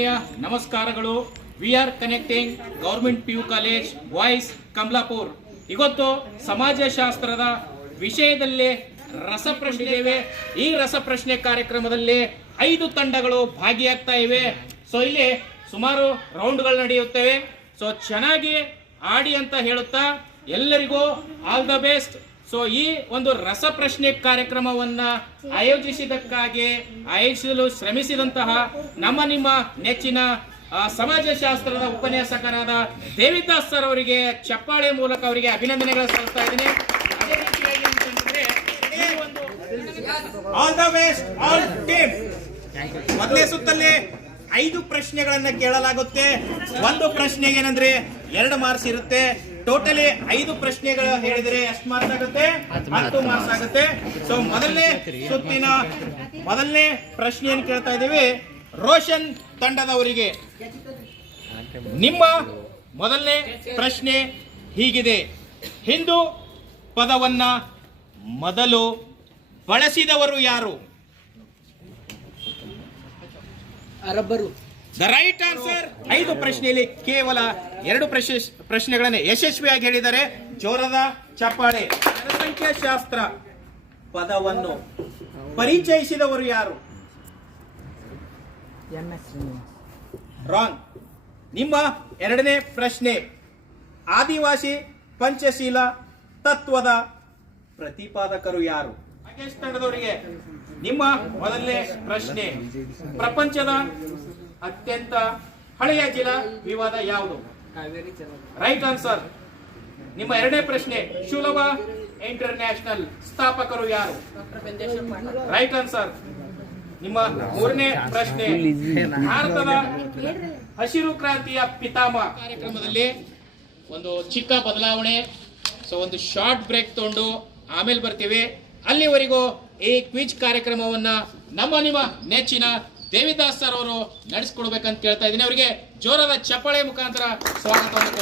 ಆತ್ಮೀಯ ನಮಸ್ಕಾರಗಳು. We are connecting government PU college boys Kamalapur. ಇವತ್ತು ಸಮಾಜಶಾಸ್ತ್ರದ ವಿಷಯದಲ್ಲಿ ರಸಪ್ರಶ್ನೆ ಇವೆ. ಈ ರಸಪ್ರಶ್ನೆ ಕಾರ್ಯಕ್ರಮದಲ್ಲಿ 5 ತಂಡಗಳು ಭಾಗಿಯಾಗ್ತಾ ಇವೆ. ಸೊ ಇಲ್ಲಿ ಸುಮಾರು ರೌಂಡ್ಗಳು ನಡೆಯುತ್ತವೆ. ಸೊ ಚೆನ್ನಾಗಿ ಆಡಿ ಅಂತ ಹೇಳುತ್ತಾ ಎಲ್ಲರಿಗೂ ಆಲ್ ದ ಬೆಸ್ಟ್. ಸೊ ಈ ಒಂದು ರಸಪ್ರಶ್ನೆ ಕಾರ್ಯಕ್ರಮವನ್ನ ಆಯೋಜಿಸಲು ಶ್ರಮಿಸಿದಂತಹ ನಿಮ್ಮ ನೆಚ್ಚಿನ ಸಮಾಜಶಾಸ್ತ್ರದ ಉಪನ್ಯಾಸಕರಾದ ದೇವಿದಾಸ್ ಸರ್ ಅವರಿಗೆ ಚಪ್ಪಾಳೆ ಮೂಲಕ ಅವರಿಗೆ ಅಭಿನಂದನೆಗಳು ಸಲ್ಲಿಸ್ತಾ ಇದ್ದೀನಿ. ಅದೇ ರೀತಿಯಾಗಿ ಅಂತಂದ್ರೆ all the best all team. ಮೊದಲನೇ ಸುತ್ತಲ್ಲಿ 5 ಪ್ರಶ್ನೆಗಳನ್ನ ಕೇಳಲಾಗುತ್ತೆ. ಒಂದು ಪ್ರಶ್ನೆಗೆ ಏನಂದ್ರೆ 2 ಮಾರ್ಕ್ಸ್ ಇರುತ್ತೆ. ಟೋಟಲಿ 5 ಪ್ರಶ್ನೆಗಳು ಹೇಳಿದರೆ ಎಷ್ಟು ಮಾರ್ಕ್ಸ್ ಆಗುತ್ತೆ? 10 ಮಾರ್ಕ್ಸ್ ಆಗುತ್ತೆ. ಸೊ ಮೊದಲನೇ ಸುತ್ತಿನ ಮೊದಲನೇ ಪ್ರಶ್ನೆಯನ್ನು ಕೇಳ್ತಾ ಇದ್ದೀವಿ ರೋಷನ್ ತಂಡದವರಿಗೆ. ನಿಮ್ಮ ಮೊದಲನೇ ಪ್ರಶ್ನೆ ಹೀಗಿದೆ: ಹಿಂದೂ ಪದವನ್ನ ಮೊದಲು ಬಳಸಿದವರು ಯಾರು? ಅರಬ್ಬರು. The right answer. 5 ಪ್ರಶ್ನೆಯಲ್ಲಿ ಕೇವಲ 2 ಪ್ರಶ್ನೆಗಳನ್ನ ಯಶಸ್ವಿಯಾಗಿ ಹೇಳಿದ್ದಾರೆ. ಜೋರದ ಚಪ್ಪಾಳೆ. ಜನಸಂಖ್ಯಾಶಾಸ್ತ್ರ ಪದವನ್ನು ಪರಿಚಯಿಸಿದವರು ಯಾರು? ರಾಂಗ್. ನಿಮ್ಮ 2ನೇ ಪ್ರಶ್ನೆ: ಆದಿವಾಸಿ ಪಂಚಶೀಲ ತತ್ವದ ಪ್ರತಿಪಾದಕರು ಯಾರು? ನಾಗೇಶ್ ತಂಡದವರಿಗೆ ನಿಮ್ಮ ಮೊದಲನೇ ಪ್ರಶ್ನೆ: ಪ್ರಪಂಚದ ಅತ್ಯಂತ ಹಳೆಯ ಜಲ ವಿವಾದ ಯಾವುದು? Right answer. ನಿಮ್ಮ 2ನೇ ಪ್ರಶ್ನೆ: ಸುಲಭ ಇಂಟರ್ನ್ಯಾಷನಲ್ ಸ್ಥಾಪಕರು ಯಾರು? Right answer. ನಿಮ್ಮ 3ನೇ ಪ್ರಶ್ನೆ: ಭಾರತದ ಹಸಿರು ಕ್ರಾಂತಿಯ ಪಿತಾಮಹ. ಕಾರ್ಯಕ್ರಮದಲ್ಲಿ ಒಂದು ಚಿಕ್ಕ ಬದಲಾವಣೆ. ಸೊ ಒಂದು ಶಾರ್ಟ್ ಬ್ರೇಕ್ ತಗೊಂಡು ಆಮೇಲೆ ಬರ್ತೀವಿ. ಅಲ್ಲಿವರೆಗೂ ಈ ಕ್ವಿಜ್ ಕಾರ್ಯಕ್ರಮವನ್ನ ನಿಮ್ಮ ನೆಚ್ಚಿನ ದೇವಿದಾಸ್ ಸರ್ ಅವರು ನಡೆಸಿಕೊಡ್ಬೇಕಂತ ಕೇಳ್ತಾ ಇದ್ದೀನಿ. ಅವರಿಗೆ ಜೋರಾದ ಚಪ್ಪಾಳೆ ಮುಖಾಂತರ ಸ್ವಾಗತವನ್ನು